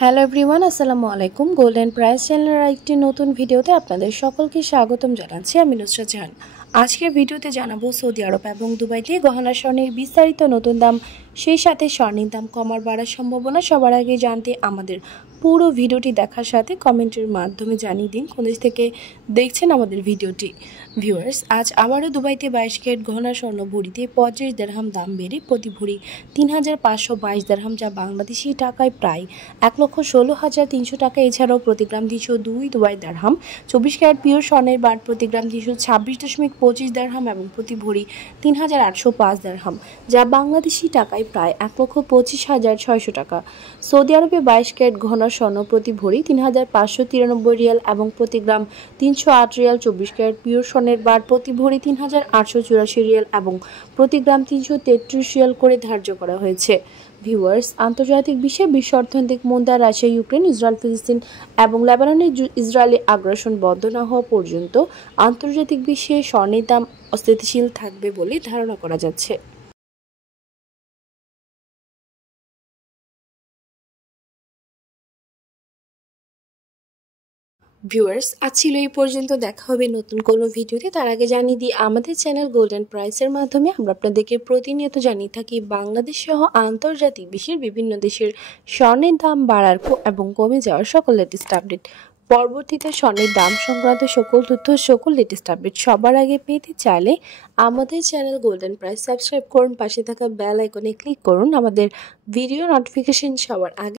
Hello everyone, আসসালামু আলাইকুম। Golden price চ্যানেলের একটি নতুন ভিডিওতে আপনাদের সকলকে স্বাগতম জানাচ্ছি। আমি নুসরাত জাহান। আজকের ভিডিওতে জানাবো সৌদি আরব এবং দুবাইতে গহনা স্বর্ণের বিস্তারিত নতুন দাম, সেই সাথে স্বর্ণের দাম কমার বাড়ার সম্ভাবনা। সবার আগে জানতে আমাদের পুরো ভিডিওটি দেখার সাথে কমেন্টের মাধ্যমে জানিয়ে দিন কোন দেশ থেকে দেখছেন আমাদের ভিডিওটি। ভিউয়ার্স, আজ আবারও দুবাইতে 22 ক্যারেট গহনা স্বর্ণ ভরিতে 35 দিরহাম দাম বেড়ে প্রতি ভরি 3522 দিরহাম, যা বাংলাদেশি টাকায় প্রায় 1,16,300 টাকা। এছাড়াও প্রতি গ্রাম 302 দুবাই দিরহাম। 24 ক্যারেট পিওর স্বর্ণের বার প্রতি গ্রাম 326.25 দিরহাম এবং প্রতি ভরি 3805 দিরহাম, যা বাংলাদেশি টাকায় প্রায় 1,25,600 টাকা। সৌদি আরবে 22 ক্যারেট ঘন স্বর্ণ প্রতি ভরি 3,593 রিয়াল এবং প্রতি গ্রাম 308 রিয়াল। 24 ক্যারেট পিওর স্বর্ণের বার প্রতি ভরি 3,884 রিয়াল এবং প্রতি গ্রাম 333 রিয়াল করে ধার্য করা হয়েছে। ভিউয়ার্স, আন্তর্জাতিক বিশ্বে বিশ্ব অর্থনৈতিক মন্দা, রাশিয়া, ইউক্রেন, ইসরায়েল, ফিলিস্তিন এবং লেবাননের ইসরায়েলি আগ্রাসন বন্ধ না হওয়া পর্যন্ত আন্তর্জাতিক বিশ্বে স্বর্ণের দাম অস্থিতিশীল থাকবে বলে ধারণা করা যাচ্ছে। ভিউয়ার্স, আজ ছিল এই পর্যন্ত। দেখা হবে নতুন কোনো ভিডিওতে। তার আগে জানিয়ে দিই, আমাদের চ্যানেল গোল্ডেন প্রাইসের মাধ্যমে আমরা আপনাদেরকে প্রতিনিয়ত জানিয়ে থাকি বাংলাদেশ সহ আন্তর্জাতিক বিশ্বের বিভিন্ন দেশের স্বর্ণের দাম বাড়ার এবং কমে যাওয়ার সকল লেটেস্ট আপডেট। পরবর্তীতে স্বর্ণের দাম সংক্রান্ত সকল তথ্য, সকল লেটেস্ট আপডেট সবার আগে পেতে চাইলে আমাদের চ্যানেল গোল্ডেন প্রাইস সাবস্ক্রাইব করুন, পাশে থাকা বেল আইকনে ক্লিক করুন আমাদের ভিডিও নোটিফিকেশন সবার আগে